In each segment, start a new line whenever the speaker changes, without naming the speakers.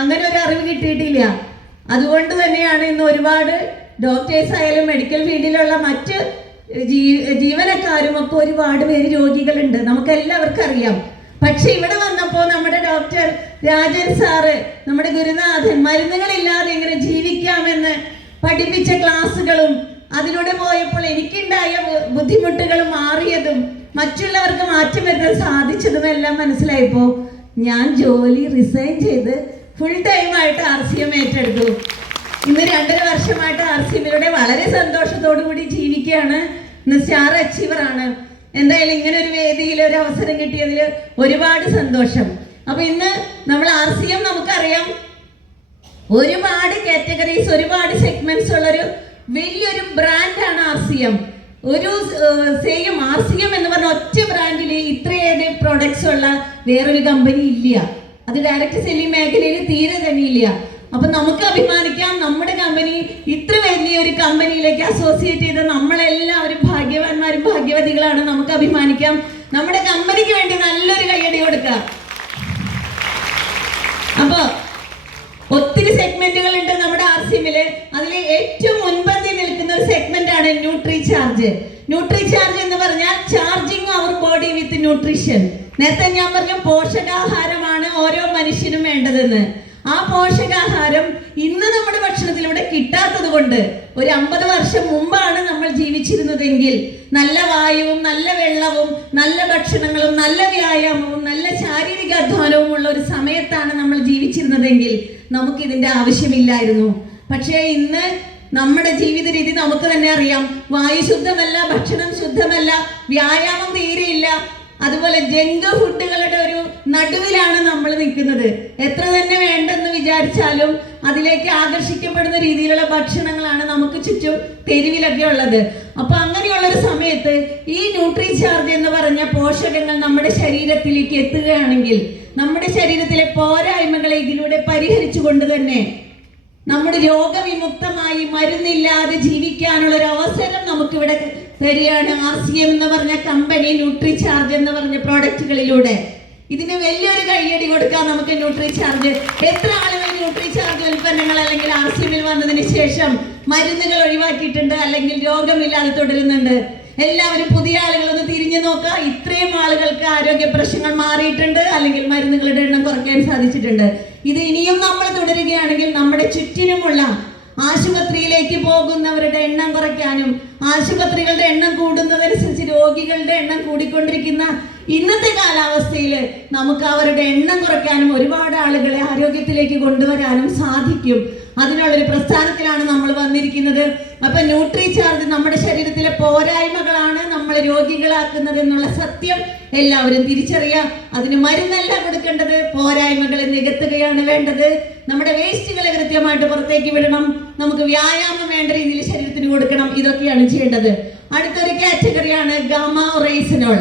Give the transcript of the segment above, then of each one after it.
അങ്ങനെ ഒരു അറിവ് കിട്ടിയിട്ടില്ല. അതുകൊണ്ട് തന്നെയാണ് ഇന്ന് ഒരുപാട് ഡോക്ടേഴ്സ് ആയാലും മെഡിക്കൽ ഫീൽഡിലുള്ള മറ്റ് ജീവനക്കാരും ഒക്കെ ഒരുപാട് പേര് രോഗികളുണ്ട്. നമുക്ക് എല്ലാവർക്കും അറിയാം പക്ഷെ ഇവിടെ വന്നപ്പോൾ നമ്മുടെ ഡോക്ടർ രാജൻ സാറ് നമ്മുടെ ഗുരുനാഥൻ മരുന്നുകളില്ലാതെ എങ്ങനെ ജീവിക്കാമെന്ന് പഠിപ്പിച്ച ക്ലാസ്സുകളും അതിലൂടെ പോയപ്പോൾ എനിക്കുണ്ടായ ബുദ്ധിമുട്ടുകൾ മാറിയതും മറ്റുള്ളവർക്ക് മാറ്റം വരുത്താൻ സാധിച്ചതും എല്ലാം മനസ്സിലായപ്പോൾ ഞാൻ ജോലി റിസൈൻ ചെയ്ത് ഫുൾ ടൈമായിട്ട് ആർ സി എം ഏറ്റെടുത്തു. ഇന്ന് രണ്ടര വർഷമായിട്ട് ആർ സി എമ്മിലൂടെ വളരെ സന്തോഷത്തോടു കൂടി ജീവിക്കുകയാണ് ഇന്ന് സ്റ്റാർ അച്ചീവർ ആണ്. എന്തായാലും ഇങ്ങനെ ഒരു വേദിയിൽ ഒരു അവസരം കിട്ടിയതിൽ ഒരുപാട് സന്തോഷം. അപ്പൊ ഇന്ന് നമ്മൾ ആർ സി എം നമുക്കറിയാം. ഒരുപാട് കാറ്റഗറീസ് ഒരുപാട് സെഗ്മെന്റ്സ് ഉള്ളൊരു വലിയൊരു ബ്രാൻഡാണ് ആർ സി എം ഒരു സെയിം ആർ സി എം എന്ന് പറഞ്ഞ ഒറ്റ ബ്രാൻഡിൽ ഇത്രയേറെ പ്രൊഡക്ട്സ് ഉള്ള വേറൊരു കമ്പനി ഇല്ല. അത് ഡയറക്റ്റ് സെല്ലിംഗ് മേഖലയിൽ തീരെ തന്നെ ഇല്ല അപ്പൊ നമുക്ക് അഭിമാനിക്കാം നമ്മുടെ കമ്പനി ഇത്ര വലിയൊരു കമ്പനിയിലേക്ക് അസോസിയേറ്റ് ചെയ്ത നമ്മളെല്ലാവരും ഭാഗ്യവാന്മാരും ഭാഗ്യവതികളാണ് നമുക്ക് അഭിമാനിക്കാം. നമ്മുടെ കമ്പനിക്ക് വേണ്ടി നല്ലൊരു കൈയടി കൊടുക്കാം അപ്പൊ ഒത്തിരി സെഗ്മെന്റുകൾ ഉണ്ട് നമ്മുടെ ആർ സി എമ്മിൽ അതിൽ ഏറ്റവും മുൻപന്തി നിൽക്കുന്ന ഒരു സെഗ്മെന്റ് ആണ് ന്യൂട്രി ചാർജ് ന്യൂട്രി ചാർജ് എന്ന് പറഞ്ഞാൽ ചാർജിങ് ബോഡി വിത്ത് ന്യൂട്രീഷൻ നേരത്തെ ഞാൻ പറഞ്ഞ പോഷകാഹാരമാണ് ഓരോ മനുഷ്യനും വേണ്ടതെന്ന്. ആ പോഷകാഹാരം ഇന്ന് നമ്മുടെ ഭക്ഷണത്തിലൂടെ കിട്ടാത്തത് കൊണ്ട് ഒരു അമ്പത് വർഷം മുമ്പാണ് നമ്മൾ ജീവിച്ചിരുന്നതെങ്കിൽ നല്ല വായുവും നല്ല വെള്ളവും നല്ല ഭക്ഷണങ്ങളും നല്ല വ്യായാമവും നല്ല ശാരീരിക അധ്വാനവും ഉള്ള ഒരു സമയത്താണ് നമ്മൾ ജീവിച്ചിരുന്നതെങ്കിൽ നമുക്ക് ഇതിന്റെ ആവശ്യമില്ലായിരുന്നു. പക്ഷേ ഇന്ന് നമ്മുടെ ജീവിത രീതി നമുക്ക് തന്നെ അറിയാം. വായു ശുദ്ധമല്ല ഭക്ഷണം ശുദ്ധമല്ല വ്യായാമം തീരെയില്ല. അതുപോലെ ജങ്ക് ഫുഡുകളുടെ ഒരു നടുവിലാണ് നമ്മൾ നിൽക്കുന്നത്. എത്ര തന്നെ വേണ്ടെന്ന് വിചാരിച്ചാലും അതിലേക്ക് ആകർഷിക്കപ്പെടുന്ന രീതിയിലുള്ള ഭക്ഷണങ്ങളാണ് നമുക്ക് ചുറ്റും തെരുവിലൊക്കെ ഉള്ളത്. അപ്പൊ അങ്ങനെയുള്ള ഒരു സമയത്ത് ഈ ന്യൂട്രി ചാർജ് എന്ന് പറഞ്ഞ പോഷകങ്ങൾ നമ്മുടെ ശരീരത്തിലേക്ക് എത്തുകയാണെങ്കിൽ നമ്മുടെ ശരീരത്തിലെ പോരായ്മകളെ ഇതിലൂടെ പരിഹരിച്ചുകൊണ്ട് തന്നെ നമ്മുടെ രോഗവിമുക്തമായി മരുന്നില്ലാതെ ജീവിക്കാനുള്ള ഒരു അവസരം നമുക്കിവിടെ തരികയാണ്. ആർ സി എം എന്ന് പറഞ്ഞ കമ്പനി ന്യൂട്രി ചാർജ് എന്ന് പറഞ്ഞ പ്രോഡക്റ്റുകളിലൂടെ ഇതിന് വലിയൊരു കൈയടി കൊടുക്കാം നമുക്ക് ന്യൂട്രി ചാർജ് എത്ര ആളുകൾ ന്യൂട്രി ചാർജ് ഉൽപ്പന്നങ്ങൾ അല്ലെങ്കിൽ ആർ സി എമ്മിൽ വന്നതിന് ശേഷം മരുന്നുകൾ ഒഴിവാക്കിയിട്ടുണ്ട് അല്ലെങ്കിൽ രോഗമില്ലാതെ തുടരുന്നുണ്ട്? എല്ലാവരും പുതിയ ആളുകൾ ഒന്ന് തിരിഞ്ഞു നോക്കുക. ഇത്രയും ആളുകൾക്ക് ആരോഗ്യ പ്രശ്നങ്ങൾ മാറിയിട്ടുണ്ട്. അല്ലെങ്കിൽ മരുന്നുകളുടെ എണ്ണം കുറയ്ക്കാൻ സാധിച്ചിട്ടുണ്ട്. ഇത് ഇനിയും നമ്മൾ തുടരുകയാണെങ്കിൽ നമ്മുടെ ചുറ്റിനുമുള്ള ആശുപത്രിയിലേക്ക് പോകുന്നവരുടെ എണ്ണം കുറയ്ക്കാനും ആശുപത്രികളുടെ എണ്ണം കൂടുന്നതനുസരിച്ച് രോഗികളുടെ എണ്ണം കൂടിക്കൊണ്ടിരിക്കുന്ന ഇന്നത്തെ കാലാവസ്ഥയിൽ നമുക്ക് അവരുടെ എണ്ണം കുറയ്ക്കാനും ഒരുപാട് ആളുകളെ ആരോഗ്യത്തിലേക്ക് കൊണ്ടുവരാനും സാധിക്കും. അതിനുള്ളൊരു പ്രസ്ഥാനത്തിലാണ് നമ്മൾ വന്നിരിക്കുന്നത്. അപ്പൊ ന്യൂട്രി ചാർജ് നമ്മുടെ ശരീരത്തിലെ പോരായ്മകളാണ് നമ്മളെ രോഗികളാക്കുന്നത് എന്നുള്ള സത്യം എല്ലാവരും തിരിച്ചറിയാം. അതിന് മരുന്നല്ല കൊടുക്കേണ്ടത്. പോരായ്മകളെ നികത്തുകയാണ് വേണ്ടത്. നമ്മുടെ വേസ്റ്റുകളെ കൃത്യമായിട്ട് പുറത്തേക്ക് വിടണം. നമുക്ക് വ്യായാമം വേണ്ട രീതിയിൽ ശരീരത്തിന് കൊടുക്കണം. ഇതൊക്കെയാണ് ചെയ്യേണ്ടത്. അടുത്തൊരു കാറ്റഗറിയാണ് ഗാമ ഒറൈസിനോൾ.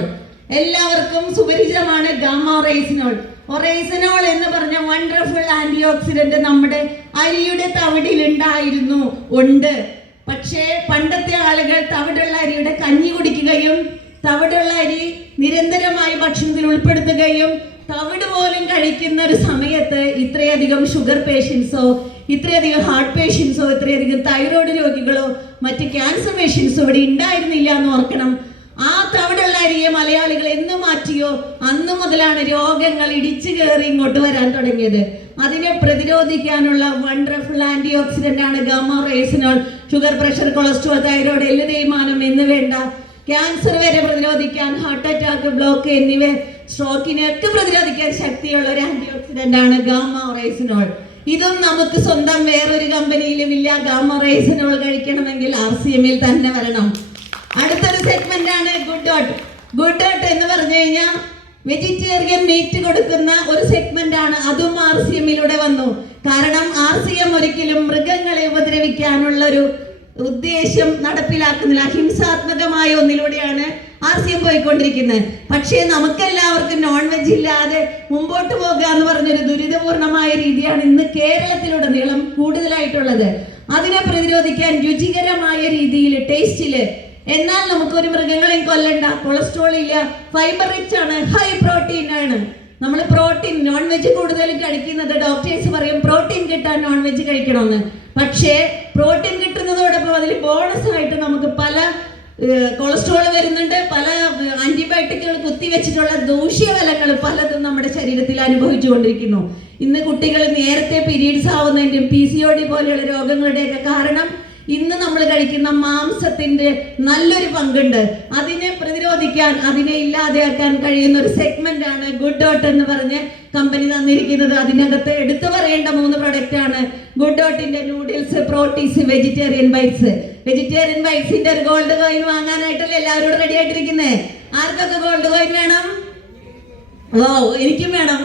എല്ലാവർക്കും സുപരിചിതമാണ് ഗാമ ഒറൈസിനോൾ. ഒറൈസിനോൾ എന്ന് പറഞ്ഞ വണ്ടർഫുൾ ആന്റി ഓക്സിഡന്റ് നമ്മുടെ അരിയുടെ തവിടിൽ ഉണ്ടായിരുന്നു ഉണ്ട്. പക്ഷേ പണ്ടത്തെ ആളുകൾ തവിടുള്ള അരിയുടെ കഞ്ഞി കുടിക്കുകയും തവിടുള്ള അരി നിരന്തരമായി ഭക്ഷണത്തിൽ ഉൾപ്പെടുത്തുകയും തവിട് പോലും കഴിക്കുന്ന ഒരു സമയത്ത് ഇത്രയധികം ഷുഗർ പേഷ്യൻസോ ഇത്രയധികം ഹാർട്ട് പേഷ്യൻസോ ഇത്രയധികം തൈറോയ്ഡ് രോഗികളോ മറ്റ് ക്യാൻസർ പേഷ്യൻസോ ഇവിടെ ഉണ്ടായിരുന്നില്ല എന്ന് ഓർക്കണം. ആ തവിടുള്ള അരിയെ മലയാളികൾ എന്ന് മാറ്റിയോ അന്ന് മുതലാണ് രോഗങ്ങൾ ഇടിച്ചു കയറി ഇങ്ങോട്ട് വരാൻ തുടങ്ങിയത്. അതിനെ പ്രതിരോധിക്കാനുള്ള വണ്ടർഫുൾ ആന്റി ഓക്സിഡന്റ് ആണ് ഗാമ റേസിനോൾ. ഷുഗർ പ്രഷർ കൊളസ്ട്രോൾ തൈറോയ്ഡ് എല്ല് തേയ്മാനം എന്ന് വേണ്ട. ക്യാൻസർ വരെ പ്രതിരോധിക്കാൻ ഹാർട്ട് അറ്റാക്ക് ബ്ലോക്ക് എന്നിവ സ്ട്രോക്കിനെ ഒക്കെ പ്രതിരോധിക്കാൻ ശക്തിയുള്ള ഒരു ആന്റി ഓക്സിഡന്റ് ആണ് ഗാമ റേസിനോൾ. ഇതും നമുക്ക് സ്വന്തം വേറൊരു കമ്പനിയിലും ഇല്ല. ഗാമ റേസിനോൾ കഴിക്കണമെങ്കിൽ ആർ സി എമ്മിൽ തന്നെ വരണം. അടുത്തൊരു സെഗ്മെന്റ് ആണ് ഗുഡ് ഡോട്ട് ഗുഡ് ഡോട്ട് എന്ന് പറഞ്ഞു കഴിഞ്ഞാൽ വെജിറ്റേറിയൻ മീറ്റ് കൊടുക്കുന്ന ഒരു സെഗ്മെന്റ് ആണ്. അതും ആർ സി എമ്മിലൂടെ വന്നു. കാരണം ആർ സി എം ഒരിക്കലും മൃഗങ്ങളെ ഉപദ്രവിക്കാനുള്ള ഒരു ഉദ്ദേശം നടപ്പിലാക്കുന്നില്ല. അഹിംസാത്മകമായ ഒന്നിലൂടെയാണ് ആർ സി എം പോയിക്കൊണ്ടിരിക്കുന്നത്. പക്ഷേ നമുക്കെല്ലാവർക്കും നോൺ വെജ് ഇല്ലാതെ മുമ്പോട്ട് പോകുക എന്ന് പറഞ്ഞൊരു ദുരിതപൂർണമായ രീതിയാണ് ഇന്ന് കേരളത്തിലുടനീളം കൂടുതലായിട്ടുള്ളത്. അതിനെ പ്രതിരോധിക്കാൻ രുചികരമായ രീതിയിൽ ടേസ്റ്റിൽ എന്നാൽ നമുക്ക് ഒരു മൃഗങ്ങളെയും കൊല്ലണ്ട. കൊളസ്ട്രോൾ ഇല്ല. ഫൈബർ റിച്ച് ആണ്. ഹൈ പ്രോട്ടീൻ ആണ്. നമ്മൾ പ്രോട്ടീൻ നോൺ വെജ് കൂടുതൽ കഴിക്കുന്നത് ഡോക്ടേഴ്സ് പറയും പ്രോട്ടീൻ കിട്ടാൻ നോൺ വെജ് കഴിക്കണമെന്ന്. പക്ഷേ പ്രോട്ടീൻ കിട്ടുന്നതോടൊപ്പം അതിൽ ബോണസ് ആയിട്ട് നമുക്ക് പല കൊളസ്ട്രോൾ വരുന്നുണ്ട്. പല ആന്റിബയോട്ടിക്കുകൾ കുത്തിവെച്ചിട്ടുള്ള ദൂഷ്യഫലങ്ങൾ പലതും നമ്മുടെ ശരീരത്തിൽ അനുഭവിച്ചു അനുഭവിച്ചുകൊണ്ടിരിക്കുന്നു. ഇന്ന് കുട്ടികൾ നേരത്തെ പീരീഡ്സ് ആവുന്നതിന്റെയും പി സി ഒ ഡി പോലെയുള്ള രോഗങ്ങളുടെയൊക്കെ കാരണം ഇന്ന് നമ്മൾ കഴിക്കുന്ന മാംസത്തിന്റെ നല്ലൊരു പങ്കുണ്ട്. അതിനെ പ്രതിരോധിക്കാൻ അതിനെ ഇല്ലാതെയാക്കാൻ കഴിയുന്ന ഒരു സെഗ്മെന്റ് ആണ് ഗുഡ് ഡോട്ട് എന്ന് പറഞ്ഞ് കമ്പനി തന്നിരിക്കുന്നത്. അതിനകത്ത് എടുത്തു പറയേണ്ട മൂന്ന് പ്രൊഡക്റ്റ് ആണ് ഗുഡ് ഡോട്ടിന്റെ നൂഡിൽസ് പ്രോട്ടീസ് വെജിറ്റേറിയൻ ബൈറ്റ്സ് വെജിറ്റേറിയൻ ബൈറ്റ്സിന്റെ ഒരു ഗോൾഡ് കോയിൻ വാങ്ങാനായിട്ടല്ലേ എല്ലാവരും റെഡി ആയിട്ടിരിക്കുന്നത് ആർക്കൊക്കെ ഗോൾഡ് കോയിൻ വേണം? ഓ എനിക്കും വേണം.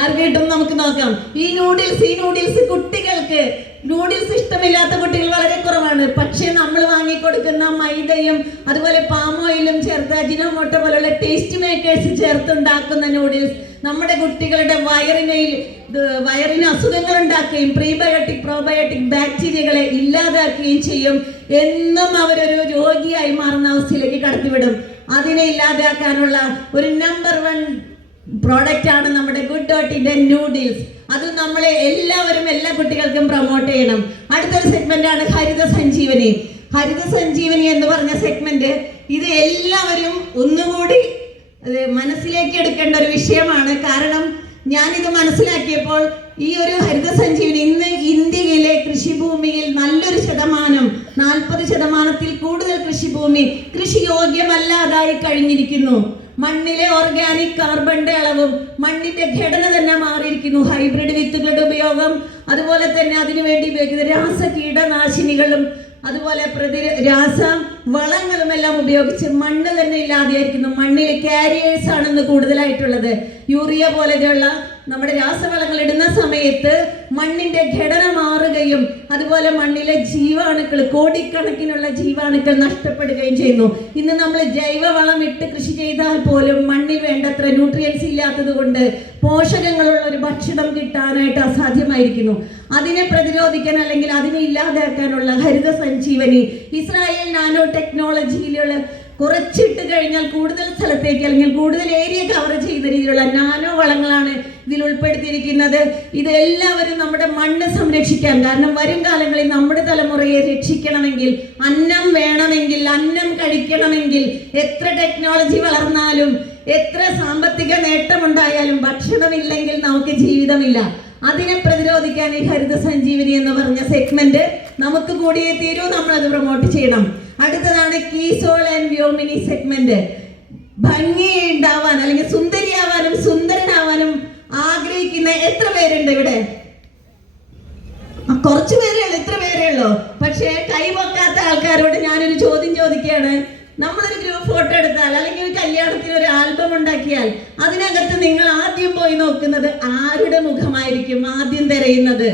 ആർക്ക് കിട്ടും നമുക്ക് നോക്കാം. ഈ നൂഡിൽസ് ഈ നൂഡിൽസ് കുട്ടികൾക്ക് നൂഡിൽസ് ഇഷ്ടമില്ലാത്ത കുട്ടികൾ വളരെ കുറവാണ്. പക്ഷേ നമ്മൾ വാങ്ങിക്കൊടുക്കുന്ന മൈദയും അതുപോലെ പാം ഓയിലും ചേർത്ത് അജിനോമോട്ടോ പോലുള്ള ടേസ്റ്റ് മേക്കേഴ്സ് ചേർത്തുണ്ടാക്കുന്ന നൂഡിൽസ് നമ്മുടെ കുട്ടികളുടെ വയറിനയിൽ വയറിന് അസുഖങ്ങൾ ഉണ്ടാക്കുകയും പ്രീബയോട്ടിക് പ്രോബയോട്ടിക് ബാക്ടീരിയകളെ ഇല്ലാതാക്കുകയും ചെയ്യും എന്നും അവരൊരു രോഗിയായി മാറുന്ന അവസ്ഥയിലേക്ക് കടത്തിവിടും. അതിനെ ഇല്ലാതാക്കാനുള്ള ഒരു നമ്പർ വൺ പ്രോഡക്റ്റ് ആണ് നമ്മുടെ ഗുഡ് ഡോട്ടിന്റെ നൂഡിൽസ് അത് നമ്മളെ എല്ലാവരും എല്ലാ കുട്ടികൾക്കും പ്രൊമോട്ട് ചെയ്യണം. അടുത്തൊരു സെഗ്മെന്റ് ആണ് ഹരിത സഞ്ജീവനി. ഹരിത സഞ്ജീവനി എന്ന് പറഞ്ഞ സെഗ്മെന്റ് ഇത് എല്ലാവരും ഒന്നുകൂടി മനസ്സിലേക്ക് എടുക്കേണ്ട ഒരു വിഷയമാണ്. കാരണം ഞാനിത് മനസ്സിലാക്കിയപ്പോൾ ഈ ഒരു ഹരിത സഞ്ജീവനി ഇന്ന് ഇന്ത്യയിലെ കൃഷിഭൂമിയിൽ നല്ലൊരു ശതമാനം നാൽപ്പത് ശതമാനത്തിൽ കൂടുതൽ കൃഷിഭൂമി കൃഷി യോഗ്യമല്ലാതായി കഴിഞ്ഞിരിക്കുന്നു. മണ്ണിലെ ഓർഗാനിക് കാർബണിന്റെ അളവും മണ്ണിന്റെ ഘടന തന്നെ മാറിയിരിക്കുന്നു. ഹൈബ്രിഡ് വിത്തുകളുടെ ഉപയോഗം അതുപോലെ തന്നെ അതിനുവേണ്ടി ഉപയോഗിക്കുന്ന രാസ കീടനാശിനികളും അതുപോലെ പ്രതി രാസ വളങ്ങളും എല്ലാം ഉപയോഗിച്ച് മണ്ണ് തന്നെ ഇല്ലാതെയായിരിക്കുന്നു. മണ്ണിലെ കാരിയേഴ്സ് ആണെന്ന് കൂടുതലായിട്ടുള്ളത്. യൂറിയ പോലെയുള്ള നമ്മുടെ രാസവളങ്ങൾ ഇടുന്ന സമയത്ത് മണ്ണിന്റെ ഘടന മാറുകയും അതുപോലെ മണ്ണിലെ ജീവാണുക്കൾ കോടിക്കണക്കിനുള്ള ജീവാണുക്കൾ നഷ്ടപ്പെടുകയും ചെയ്യുന്നു. ഇന്ന് നമ്മൾ ജൈവവളം ഇട്ട് കൃഷി ചെയ്താൽ പോലും മണ്ണിൽ വേണ്ടത്ര ന്യൂട്രിയൻസ് ഇല്ലാത്തത് കൊണ്ട് പോഷകങ്ങളുള്ള ഒരു ഭക്ഷണം കിട്ടാനായിട്ട് അസാധ്യമായിരിക്കുന്നു. അതിനെ പ്രതിരോധിക്കാൻ അല്ലെങ്കിൽ അതിനെ ഇല്ലാതാക്കാനുള്ള ഹരിത സഞ്ജീവനി ഇസ്രായേൽ നാനോ ടെക്നോളജിയിലുള്ള കുറച്ചിട്ട് കഴിഞ്ഞാൽ കൂടുതൽ സ്ഥലത്തേക്ക് അല്ലെങ്കിൽ കൂടുതൽ ഏരിയ കവർ ചെയ്യുന്ന രീതിയിലുള്ള നാനോ വളങ്ങളാണ് ഇതിൽ ഉൾപ്പെടുത്തിയിരിക്കുന്നത്. ഇത് എല്ലാവരും നമ്മുടെ മണ്ണ് സംരക്ഷിക്കാൻ കാരണം വരും കാലങ്ങളിൽ നമ്മുടെ തലമുറയെ രക്ഷിക്കണമെങ്കിൽ അന്നം വേണമെങ്കിൽ അന്നം കഴിക്കണമെങ്കിൽ എത്ര ടെക്നോളജി വളർന്നാലും എത്ര സാമ്പത്തിക നേട്ടമുണ്ടായാലും ഭക്ഷണമില്ലെങ്കിൽ നമുക്ക് ജീവിതമില്ല. അതിനെ പ്രതിരോധിക്കാൻ ഈ ഹരിത സഞ്ജീവനി എന്ന് പറഞ്ഞ സെഗ്മെന്റ് നമുക്ക് കൂടിയേ തീരൂ. നമ്മൾ അത് പ്രൊമോട്ട് ചെയ്യണം. അടുത്തതാണ് കീസോൾ ആൻഡ് വ്യോമിനി സെഗ്മെന്റ്. ഭംഗി ഉണ്ടാവാൻ അല്ലെങ്കിൽ സുന്ദരിയാവാനും സുന്ദരനാവാനും ആഗ്രഹിക്കുന്ന എത്ര പേരുണ്ട് ഇവിടെ? കുറച്ച് പേരേ ഉള്ളൂ എത്ര പേരേ ഉള്ളൂ. പക്ഷേ കൈവക്കാത്ത ആൾക്കാരോട് ഞാനൊരു ചോദ്യം ചോദിക്കുകയാണ്. നമ്മളൊരു ഗ്രൂപ്പ് ഫോട്ടോ എടുത്താൽ അല്ലെങ്കിൽ ഒരു കല്യാണത്തിന് ഒരു ആൽബം ഉണ്ടാക്കിയാൽ അതിനകത്ത് നിങ്ങൾ ആദ്യം പോയി നോക്കുന്നത് ആരുടെ മുഖമായിരിക്കും ആദ്യം തിരയുന്നത്?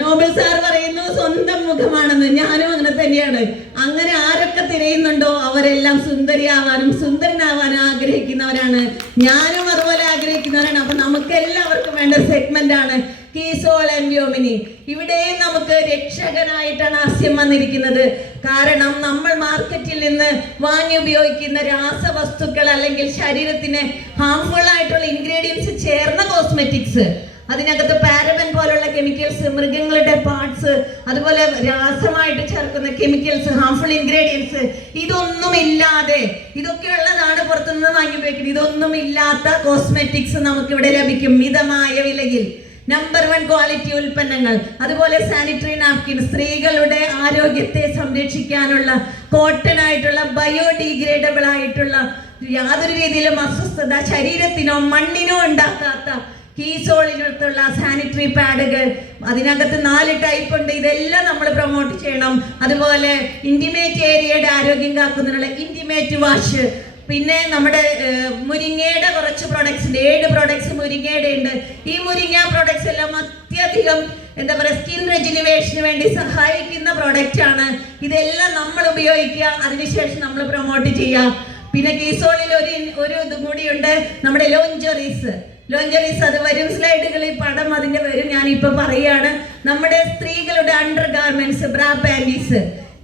നോബൽ സാർ പറയുന്നു സ്വന്തം മുഖമാണെന്ന്. ഞാനും അങ്ങനെ തന്നെയാണ്. അങ്ങനെ ആരൊക്കെ തിരയുന്നുണ്ടോ അവരെല്ലാം സുന്ദരിയാവാനും സുന്ദരനാവാനും ആഗ്രഹിക്കുന്നവരാണ്. ഞാനും അതുപോലെ ആഗ്രഹിക്കുന്നവരാണ്. അപ്പൊ നമുക്ക് എല്ലാവർക്കും വേണ്ട സെഗ്മെന്റ് ആണ് കീസോൾ ഇവിടെയും നമുക്ക് രക്ഷകനായിട്ടാണ് ആസ്യം വന്നിരിക്കുന്നത്. കാരണം നമ്മൾ മാർക്കറ്റിൽ നിന്ന് വാങ്ങി ഉപയോഗിക്കുന്ന രാസവസ്തുക്കൾ അല്ലെങ്കിൽ ശരീരത്തിന് ഹാംഫുൾ ആയിട്ടുള്ള ഇൻഗ്രീഡിയൻസ് ചേർന്ന കോസ്മെറ്റിക്സ് അതിനകത്ത് പാരബൻ പോലുള്ള കെമിക്കൽസ് മൃഗങ്ങളുടെ പാർട്സ് അതുപോലെ രാസമായിട്ട് ചേർക്കുന്ന കെമിക്കൽസ് ഹാംഫുൾ ഇൻഗ്രീഡിയൻസ് ഇതൊന്നും ഇല്ലാതെ ഇതൊക്കെ ഉള്ളതാണ് പുറത്തുനിന്ന് വാങ്ങി ഉപയോഗിക്കുന്നത്. ഇതൊന്നും ഇല്ലാത്ത കോസ്മെറ്റിക്സ് നമുക്ക് ഇവിടെ ലഭിക്കും മിതമായ വിലയിൽ. നമ്പർ വൺ ക്വാളിറ്റി ഉൽപ്പന്നങ്ങൾ. അതുപോലെ സാനിറ്ററി നാപ്കിൻ സ്ത്രീകളുടെ ആരോഗ്യത്തെ സംരക്ഷിക്കാനുള്ള കോട്ടൺ ആയിട്ടുള്ള ബയോഡിഗ്രേഡബിൾ ആയിട്ടുള്ള യാതൊരു രീതിയിലും അസ്വസ്ഥത ശരീരത്തിനോ മണ്ണിനോ ഉണ്ടാക്കാത്ത കീസോളിനടുത്തുള്ള സാനിറ്ററി പാഡുകൾ അതിനകത്ത് നാല് ടൈപ്പ് ഉണ്ട്. ഇതെല്ലാം നമ്മൾ പ്രൊമോട്ട് ചെയ്യണം. അതുപോലെ ഇന്റിമേറ്റ് ഏരിയയുടെ ആരോഗ്യം കാക്കുന്നതിനുള്ള ഇന്റിമേറ്റ് വാഷ് പിന്നെ നമ്മുടെ മുരിങ്ങയുടെ കുറച്ച് പ്രൊഡക്ട്സ് ഉണ്ട്. ഏഴ് പ്രൊഡക്ട്സ് മുരിങ്ങയുടെ ഉണ്ട്. ഈ മുരിങ്ങ പ്രൊഡക്ട്സ് എല്ലാം അത്യധികം എന്താ പറയുക സ്കിൻ റെജിനുവേഷന് വേണ്ടി സഹായിക്കുന്ന പ്രൊഡക്റ്റ് ആണ്. ഇതെല്ലാം നമ്മൾ ഉപയോഗിക്കുക. അതിനുശേഷം നമ്മൾ പ്രൊമോട്ട് ചെയ്യുക. പിന്നെ കീസോളിൽ ഒരു ഒരു ഇതും കൂടിയുണ്ട് നമ്മുടെ ലോഞ്ചറീസ് ലോഞ്ചറീസ് അത് വരും സ്ലൈഡുകളിൽ പടം അതിന്റെ വരും. ഞാൻ ഇപ്പൊ പറയാണ് നമ്മുടെ സ്ത്രീകളുടെ അണ്ടർ ഗാർമെന്റ്സ് ബ്രാ പാന്റീസ്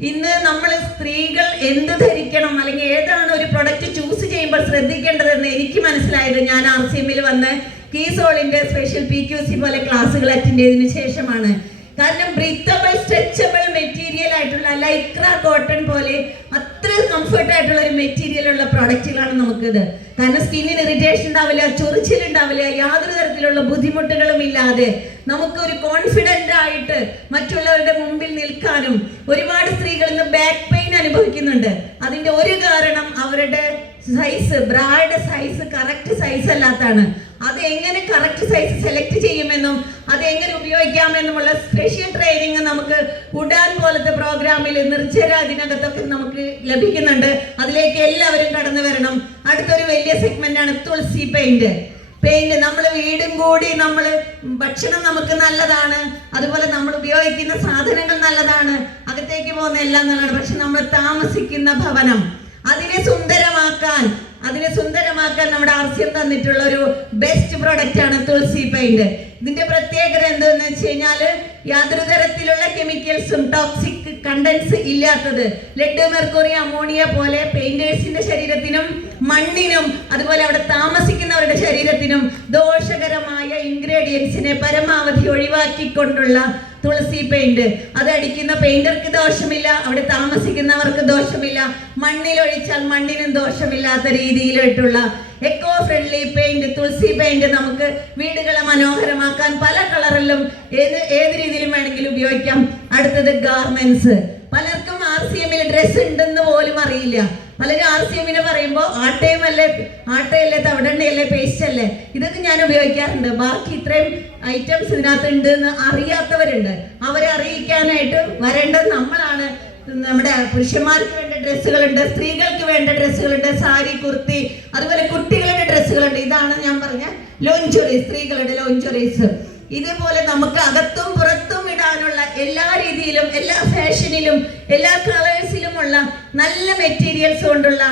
ഇന്ന് നമ്മൾ സ്ത്രീകൾ എന്ത് ധരിക്കണം? അല്ലെങ്കിൽ ഏതാണ് ഒരു പ്രൊഡക്റ്റ് ചൂസ് ചെയ്യുമ്പോൾ ശ്രദ്ധിക്കേണ്ടതെന്ന് എനിക്ക് മനസ്സിലായത് ഞാൻ ആർ സി എമ്മിൽ വന്ന് കീസോളിന്റെ സ്പെഷ്യൽ പി ക്യു സി പോലെ ക്ലാസ്സുകൾ അറ്റൻഡ് ചെയ്തതിനു ശേഷമാണ്. കാരണം ബ്രീത്തബിൾ സ്ട്രെച്ചബിൾ മെറ്റീരിയൽ ആയിട്ടുള്ള ലൈക്ര കോട്ടൺ പോലെ അത്ര കംഫർട്ട് ആയിട്ടുള്ള ഒരു മെറ്റീരിയൽ ഉള്ള പ്രോഡക്റ്റുകളാണ് നമുക്കിത്. കാരണം സ്കിന്നിന് ഇറിറ്റേഷൻ ഉണ്ടാവില്ല ചൊറിച്ചിൽ ഉണ്ടാവില്ല യാതൊരു തരത്തിലുള്ള ബുദ്ധിമുട്ടുകളും ഇല്ലാതെ നമുക്ക് ഒരു കോൺഫിഡന്റ് ആയിട്ട് മറ്റുള്ളവരുടെ മുമ്പിൽ നിൽക്കാനും ഒരുപാട് സ്ത്രീകൾ ഇന്ന് ബാക്ക് പെയിൻ അനുഭവിക്കുന്നുണ്ട്. അതിന്റെ ഒരു കാരണം അവരുടെ സൈസ് ബ്രായുടെ സൈസ് കറക്റ്റ് സൈസ് അല്ലാത്താണ്. അത് എങ്ങനെ കറക്റ്റ് സൈസ് സെലക്ട് ചെയ്യുമെന്നും അത് എങ്ങനെ ഉപയോഗിക്കാമെന്നുമുള്ള സ്പെഷ്യൽ ട്രെയിനിങ് നമുക്ക് ഉഡാൻ പോലത്തെ പ്രോഗ്രാമിൽ നിർജര അതിനകത്തൊക്കെ നമുക്ക് ലഭിക്കുന്നുണ്ട്. അതിലേക്ക് എല്ലാവരും കടന്നു വരണം. അടുത്തൊരു വലിയ സെഗ്മെന്റ് ആണ് തുളസി പെയിന്റ് പെയിന്റ് നമ്മൾ വീടും കൂടി നമ്മൾ ഭക്ഷണം നമുക്ക് നല്ലതാണ്. അതുപോലെ നമ്മൾ ഉപയോഗിക്കുന്ന സാധനങ്ങൾ നല്ലതാണ്. അകത്തേക്ക് പോകുന്ന എല്ലാം നല്ലതാണ്. പക്ഷെ നമ്മൾ താമസിക്കുന്ന ഭവനം അതിനെ സുന്ദരമാക്കാൻ അതിനെ സുന്ദരമാക്കാൻ നമ്മുടെ ആർസ്യം തന്നിട്ടുള്ള ഒരു ബെസ്റ്റ് പ്രൊഡക്റ്റ് ആണ് തുളസി പെയിന്റ് ഇതിന്റെ പ്രത്യേകത എന്തെന്ന് വെച്ച് കഴിഞ്ഞാൽ യാതൊരു തരത്തിലുള്ള കെമിക്കൽസും ടോക്സിക് കണ്ടൻസ് ഇല്ലാത്തത്. ലെഡ് മെർക്കുറി അമോണിയ പോലെ പെയിന്റേഴ്സിന്റെ ശരീരത്തിനും മണ്ണിനും അതുപോലെ അവിടെ താമസിക്കുന്നവരുടെ ശരീരത്തിനും ദോഷകരമായ ഇൻഗ്രീഡിയൻസിനെ പരമാവധി ഒഴിവാക്കിക്കൊണ്ടുള്ള തുളസി പെയിന്റ് അത് അടിക്കുന്ന പെയിന്റർക്ക് ദോഷമില്ല അവിടെ താമസിക്കുന്നവർക്ക് ദോഷമില്ല. മണ്ണിൽ ഒഴിച്ചാൽ മണ്ണിനും ദോഷമില്ലാത്ത രീതിയിലായിട്ടുള്ള eco friendly paint Tulsi paint നമുക്ക് വീടുകളെ മനോഹരമാക്കാൻ പല കളറിലും ഏത് ഏത് രീതിയിലും വേണമെങ്കിലും ഉപയോഗിക്കാം. അടുത്തത് ഗാർമെന്റ്സ് ആർ സി എമ്മിൽ ഡ്രസ് ഉണ്ടെന്ന് പോലും അറിയില്ല. പലരും ആർ സി എമ്മിനെ പറയുമ്പോൾ ആട്ടയുമല്ലേ ആട്ടയല്ലേ തവിടണ്ണയല്ലേ പേസ്റ്റ് അല്ലേ ഇതൊക്കെ ഞാൻ ഉപയോഗിക്കാറുണ്ട്. ബാക്കി ഇത്രയും ഐറ്റംസ് ഇതിനകത്ത് ഉണ്ട് എന്ന് അറിയാത്തവരുണ്ട്. അവരെ അറിയിക്കാനായിട്ട് വരേണ്ടത് നമ്മളാണ്. നമ്മുടെ പുരുഷന്മാർക്ക് വേണ്ട ഡ്രസ്സുകളുണ്ട് സ്ത്രീകൾക്ക് വേണ്ട ഡ്രസ്സുകളുണ്ട് സാരി കുർത്തി അതുപോലെ കുട്ടികളുടെ ഡ്രസ്സുകളുണ്ട്. ഇതാണ് ഞാൻ പറഞ്ഞ ലോഞ്ചുറി സ്ത്രീകളുടെ ലോഞ്ചുറീസ്. ഇതേപോലെ നമുക്ക് അകത്തും പുറത്തും ഇടാനുള്ള എല്ലാ രീതിയിലും എല്ലാ ഫാഷനിലും എല്ലാ കളേഴ്സിലുമുള്ള നല്ല മെറ്റീരിയൽസ് കൊണ്ടുള്ള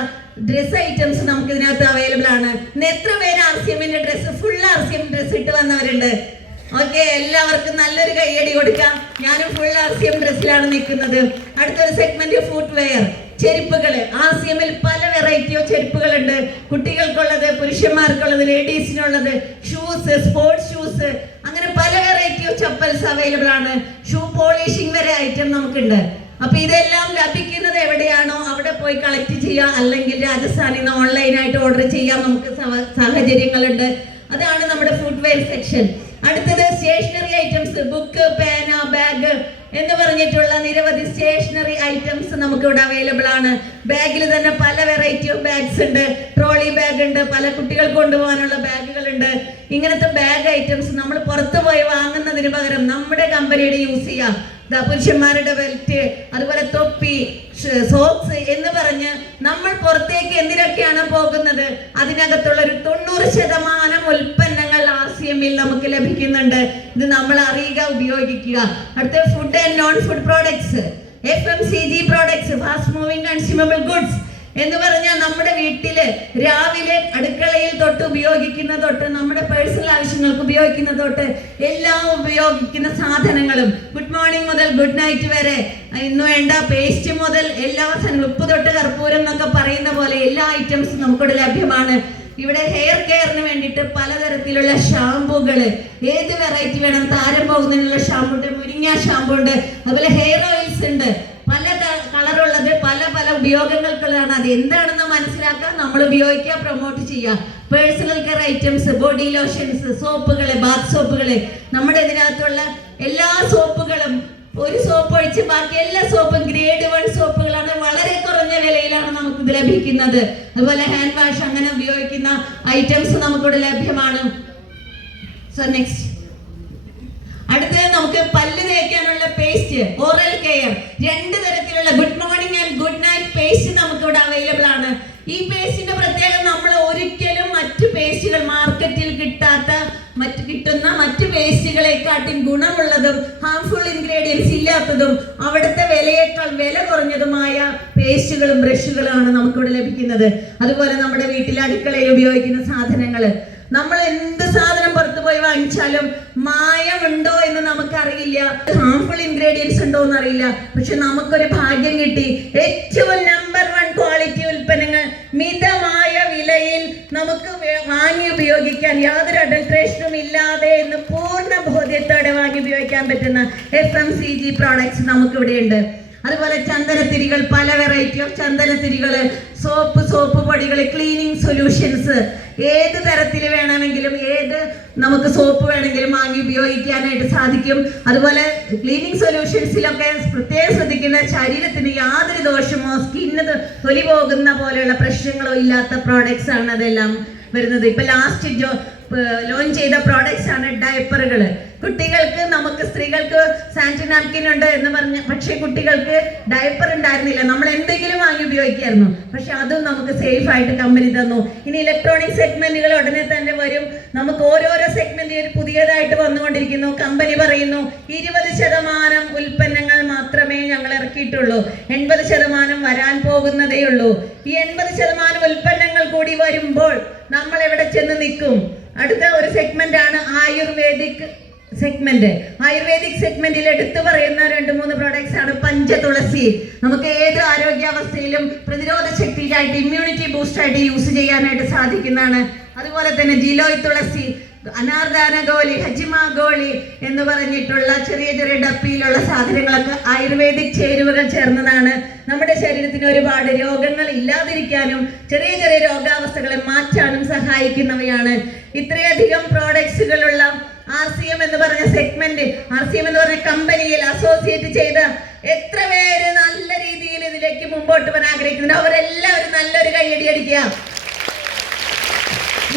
ഡ്രസ് ഐറ്റംസ് നമുക്ക് ഇതിനകത്ത് അവൈലബിൾ ആണ്. ഇന്ന് എത്ര പേര് ആർ സി എമ്മിന്റെ full R C M dress ഇട്ട് വന്നവരുണ്ട്? ഓക്കെ എല്ലാവർക്കും നല്ലൊരു കൈയടി കൊടുക്കാം. ഞാനും ഫുൾ ആർ സി എം ഡ്രസ്സിലാണ് നിൽക്കുന്നത്. അടുത്തൊരു സെഗ്മെന്റ് ഫുഡ് വെയർ ചെരുപ്പുകൾ ആർ സി എമ്മിൽ പല വെറൈറ്റി ഓഫ് ചെരുപ്പുകളുണ്ട്. കുട്ടികൾക്കുള്ളത് പുരുഷന്മാർക്കുള്ളത് ലേഡീസിനുള്ളത് ഷൂസ് സ്പോർട്സ് ഷൂസ് അങ്ങനെ പല വെറൈറ്റി ഓഫ് ചപ്പൽസ് അവൈലബിൾ ആണ്. ഷൂ പോളിഷിംഗ് വരെ ഐറ്റം നമുക്കുണ്ട്. അപ്പൊ ഇതെല്ലാം ലഭിക്കുന്നത് എവിടെയാണോ അവിടെ പോയി കളക്ട് ചെയ്യുക. അല്ലെങ്കിൽ രാജസ്ഥാനിൽ നിന്ന് ഓൺലൈനായിട്ട് ഓർഡർ ചെയ്യാൻ നമുക്ക് സാഹചര്യങ്ങളുണ്ട്. അതാണ് നമ്മുടെ ഫുഡ് വെയർ സെക്ഷൻ അടുത്തത് സ്റ്റേഷനറി ഐറ്റംസ് ബുക്ക് പേന ബാഗ് എന്ന് പറഞ്ഞിട്ടുള്ള നിരവധി സ്റ്റേഷനറി ഐറ്റംസ് നമുക്ക് ഇവിടെ അവൈലബിൾ ആണ് ബാഗിൽ തന്നെ പല വെറൈറ്റി ഓഫ് ബാഗ്സ് ഉണ്ട്. ട്രോളി ബാഗ് ഉണ്ട് പല കുട്ടികൾ കൊണ്ടുപോകാനുള്ള ബാഗുകൾ ഉണ്ട്. ഇങ്ങനത്തെ ബാഗ് ഐറ്റംസ് നമ്മൾ പുറത്തു പോയി വാങ്ങുന്നതിന് പകരം നമ്മുടെ കമ്പനിയുടെ യൂസ് ചെയ്യാം. പുരുഷന്മാരുടെ ബെൽറ്റ് അതുപോലെ തൊപ്പി സോക്സ് എന്ന് പറഞ്ഞ് നമ്മൾ പുറത്തേക്ക് എന്തിനൊക്കെയാണ് പോകുന്നത്? അതിനകത്തുള്ള ഒരു തൊണ്ണൂറ് ശതമാനം ലഭിക്കുന്നുണ്ട് ഇത് നമ്മൾ അറിയുക ഉപയോഗിക്കുക. അടുത്ത food and non food products F M C G products fast moving consumable goods എന്ന് പറഞ്ഞാൽ നമ്മുടെ വീട്ടിൽ രാവിലെ അടുക്കളയിൽ തൊട്ട് ഉപയോഗിക്കുന്ന തൊട്ട് നമ്മുടെ പേഴ്സണൽ ആവശ്യങ്ങൾക്ക് ഉപയോഗിക്കുന്ന തൊട്ട് എല്ലാം ഉപയോഗിക്കുന്ന സാധനങ്ങളും. ഗുഡ് മോർണിംഗ് മുതൽ ഗുഡ് നൈറ്റ് വരെ. ഇന്ന് വേണ്ട പേസ്റ്റ് മുതൽ എല്ലാ സാധനങ്ങളും ഉപ്പ് തൊട്ട് കർപ്പൂരം എന്നൊക്കെ പറയുന്ന പോലെ എല്ലാ ഐറ്റംസും നമുക്കിവിടെ ലഭ്യമാണ്. ഇവിടെ ഹെയർ കെയറിന് വേണ്ടിയിട്ട് പലതരത്തിലുള്ള ഷാമ്പൂകൾ ഏത് വെറൈറ്റി വേണം? താരം പോകുന്നതിനുള്ള ഷാമ്പു ഉണ്ട് മുരിങ്ങ ഷാമ്പു ഉണ്ട് അതുപോലെ ഹെയർ ഓയിൽസ് ഉണ്ട്. പല കളറുള്ളത് പല പല ഉപയോഗങ്ങൾക്കുള്ളതാണ്. അത് എന്താണെന്ന് മനസ്സിലാക്കാൻ നമ്മൾ ഉപയോഗിക്കുക പ്രൊമോട്ട് ചെയ്യുക. Personal care items body lotions സോപ്പുകൾ bath സോപ്പുകൾ നമ്മുടെ ഇതിനകത്തുള്ള എല്ലാ സോപ്പുകളും ഒരു സോപ്പ് ഒഴിച്ച് ബാക്കി എല്ലാ സോപ്പും ഗ്രേഡ് വൺ സോപ്പുകളാണ് വളരെ കുറഞ്ഞ വിലയിലാണ് നമുക്ക് ഇത് ലഭിക്കുന്നത്. അതുപോലെ ഹാൻഡ് വാഷ് അങ്ങനെ ഉപയോഗിക്കുന്ന ഐറ്റംസ് നമുക്കിവിടെ ലഭ്യമാണ്. സോ നെക്സ്റ്റ് അടുത്തത് നമുക്ക് പല്ല് തേക്കാനുള്ള പേസ്റ്റ് ഓറൽ കെയർ രണ്ട് തരത്തിലുള്ള good morning and good night paste നമുക്ക് ഇവിടെ അവൈലബിൾ ആണ്. ഈ പേസ്റ്റിന്റെ പ്രത്യേകത നമ്മൾ ഒരിക്കലും മറ്റു പേസ്റ്റുകൾ മാർക്കറ്റിൽ കിട്ടാത്ത മറ്റ് കിട്ടുന്ന മറ്റ് പേസ്റ്റുകളെക്കാട്ടും ഗുണമുള്ളതും ഹാംഫുൾ ഇൻഗ്രീഡിയൻസ് ഇല്ലാത്തതും അവിടുത്തെ വിലയേക്കാൾ വില കുറഞ്ഞതുമായ പേസ്റ്റുകളും ബ്രഷുകളുമാണ് നമുക്കിവിടെ ലഭിക്കുന്നത്. അതുപോലെ നമ്മുടെ വീട്ടിലെ അടുക്കളയിൽ ഉപയോഗിക്കുന്ന സാധനങ്ങൾ നമ്മൾ എന്ത് സാധനം പുറത്തു പോയി വാങ്ങിച്ചാലും മായമുണ്ടോ എന്ന് നമുക്കറിയില്ല. ഹാംഫുൾ ഇൻഗ്രീഡിയൻസ് ഉണ്ടോ എന്ന് അറിയില്ല പക്ഷെ നമുക്കൊരു ഭാഗ്യം കിട്ടി. ഏറ്റവും നമ്പർ വൺ ക്വാളിറ്റി ഉൽപ്പന്നങ്ങൾ വിലയിൽ നമുക്ക് വാങ്ങി ഉപയോഗിക്കാൻ യാതൊരു അഡൽട്രേഷനും ഇല്ലാതെ എന്ന് പൂർണ ബോധ്യത്തോടെ വാങ്ങി ഉപയോഗിക്കാൻ പറ്റുന്ന F M C G products നമുക്കിവിടെയുണ്ട്. അതുപോലെ ചന്ദനത്തിരികൾ പല വെറൈറ്റി ഓഫ് ചന്ദനത്തിരികൾ സോപ്പ് സോപ്പ് പൊടികൾ ക്ലീനിങ് സൊല്യൂഷൻസ് ഏത് തരത്തിൽ വേണമെങ്കിലും ഏത് നമുക്ക് സോപ്പ് വേണമെങ്കിലും വാങ്ങി ഉപയോഗിക്കാനായിട്ട് സാധിക്കും. അതുപോലെ ക്ലീനിങ് സൊല്യൂഷൻസിലൊക്കെ പ്രത്യേകം ശ്രദ്ധിക്കുന്ന ശരീരത്തിന് യാതൊരു ദോഷമോ സ്കിന്ന് തൊലി പോകുന്ന പോലെയുള്ള പ്രശ്നങ്ങളോ ഇല്ലാത്ത പ്രോഡക്ട്സ് ആണ് അതെല്ലാം വരുന്നത്. ഇപ്പൊ ലാസ്റ്റ് ലോഞ്ച് ചെയ്ത പ്രോഡക്ട്സ് ആണ് ഡയപ്പറുകൾ കുട്ടികൾക്ക് നമുക്ക് സ്ത്രീകൾക്ക് സാനിറ്ററി നാപ്കിൻ ഉണ്ട് എന്ന് പറഞ്ഞ പക്ഷേ കുട്ടികൾക്ക് ഡയപ്പർ ഉണ്ടായിരുന്നില്ല. നമ്മൾ എന്തെങ്കിലും വാങ്ങി ഉപയോഗിക്കായിരുന്നു. പക്ഷെ അതും നമുക്ക് സേഫ് ആയിട്ട് കമ്പനി തന്നു. ഇനി ഇലക്ട്രോണിക് സെഗ്മെന്റുകൾ ഉടനെ തന്നെ വരും. നമുക്ക് ഓരോരോ സെഗ്മെന്റ് പുതിയതായിട്ട് വന്നുകൊണ്ടിരിക്കുന്നു. കമ്പനി പറയുന്നു ഇരുപത് ശതമാനം ഉൽപ്പന്നങ്ങൾ മാത്രമേ ഞങ്ങൾ ഇറക്കിയിട്ടുള്ളൂ. എൺപത് ശതമാനം വരാൻ പോകുന്നതേ ഉള്ളൂ. ഈ എൺപത് ശതമാനം ഉൽപ്പന്നങ്ങൾ കൂടി വരുമ്പോൾ നമ്മൾ എവിടെ ചെന്ന് നിൽക്കും? അടുത്ത ഒരു സെഗ്മെന്റ് ആണ് ആയുർവേദിക് സെഗ്മെന്റ് ആയുർവേദിക് സെഗ്മെന്റിൽ എടുത്തു പറയുന്ന രണ്ട് മൂന്ന് പ്രോഡക്ട്സ് ആണ് പഞ്ചതുളസി. നമുക്ക് ഏത് ആരോഗ്യാവസ്ഥയിലും പ്രതിരോധ ശക്തിയിലായിട്ട് ഇമ്മ്യൂണിറ്റി ബൂസ്റ്റായിട്ട് യൂസ് ചെയ്യാനായിട്ട് സാധിക്കുന്നതാണ്. അതുപോലെ തന്നെ ജിലോയ് തുളസി അനാർദാന ഗോലി ഹജിമ ഗോളി എന്ന് പറഞ്ഞിട്ടുള്ള ചെറിയ ചെറിയ ഡപ്പിയിലുള്ള സാധനങ്ങളൊക്കെ ആയുർവേദിക് ചേരുവകൾ ചേർന്നതാണ്. നമ്മുടെ ശരീരത്തിന് ഒരുപാട് രോഗങ്ങൾ ഇല്ലാതിരിക്കാനും ചെറിയ ചെറിയ രോഗാവസ്ഥകളെ മാറ്റാനും സഹായിക്കുന്നവയാണ്. ഇത്രയധികം പ്രോഡക്ട്സുകളുള്ള ആർ സി എം എന്ന് സെഗ്മെന്റ് ആർ സി എം എന്ന് പറഞ്ഞ കമ്പനിയിൽ അസോസിയേറ്റ് ചെയ്ത് എത്ര പേര് നല്ല രീതിയിൽ ഇതിലേക്ക് മുമ്പോട്ട് വരാൻ ആഗ്രഹിക്കുന്നുണ്ട്. അവരെല്ലാവരും നല്ലൊരു കൈയടി അടിക്കുക.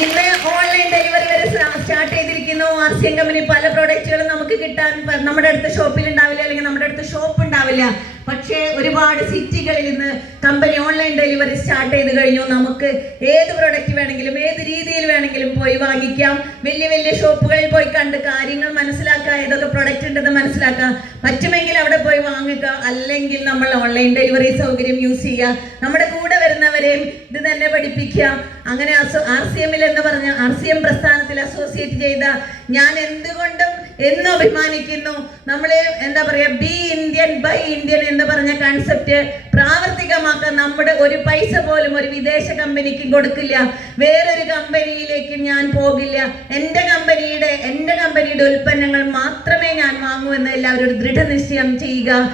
ഇന്ന് ഓൺലൈൻ ഡെലിവറി വരെ സ്റ്റാർട്ട് ചെയ്തിരിക്കുന്നു. ആർ സി എം കമ്പനി പല പ്രോഡക്റ്റുകളും നമുക്ക് കിട്ടാൻ നമ്മുടെ അടുത്ത ഷോപ്പിൽ ഉണ്ടാവില്ല അല്ലെങ്കിൽ നമ്മുടെ അടുത്ത് ഷോപ്പ് ഉണ്ടാവില്ല. പക്ഷേ ഒരുപാട് സിറ്റികളിൽ നിന്ന് കമ്പനി ഓൺലൈൻ ഡെലിവറി സ്റ്റാർട്ട് ചെയ്ത് കഴിഞ്ഞു. നമുക്ക് ഏത് പ്രൊഡക്റ്റ് വേണമെങ്കിലും ഏത് രീതിയിൽ വേണമെങ്കിലും പോയി വാങ്ങിക്കാം. വലിയ വലിയ ഷോപ്പുകളിൽ പോയി കണ്ട് കാര്യങ്ങൾ മനസ്സിലാക്കുക ഏതൊക്കെ പ്രൊഡക്റ്റ് ഉണ്ടെന്ന് മനസ്സിലാക്കുക. പറ്റുമെങ്കിൽ അവിടെ പോയി വാങ്ങുക. അല്ലെങ്കിൽ നമ്മൾ ഓൺലൈൻ ഡെലിവറി സൗകര്യം യൂസ് ചെയ്യുക. നമ്മുടെ കൂടെ വരുന്നവരെയും ഇത് തന്നെ പഠിപ്പിക്കുക. അങ്ങനെ ആർ സി എമ്മിൽ എന്ന് പറഞ്ഞ ആർ സി എം പ്രസ്ഥാനത്തിൽ അസോസിയേറ്റ് ചെയ്ത ഞാൻ എന്തുകൊണ്ടും എന്നും അഭിമാനിക്കുന്നു. നമ്മളെ എന്താ പറയാ ബി ഇന്ത്യൻ ബൈ ഇന്ത്യൻ എന്ന് പറഞ്ഞ കൺസെപ്റ്റ് പ്രാവർത്തികമാക്കാൻ നമ്മുടെ ഒരു പൈസ പോലും ഒരു വിദേശ കമ്പനിക്ക് കൊടുക്കില്ല. വേറൊരു കമ്പനിയിലേക്ക് ഞാൻ പോകില്ല. എന്റെ കമ്പനിയുടെ എന്റെ കമ്പനിയുടെ ഉൽപ്പന്നങ്ങൾ മാത്രമേ ഞാൻ വാങ്ങൂ എന്ന് എല്ലാവരും ദൃഢനിശ്ചയം ചെയ്യുക.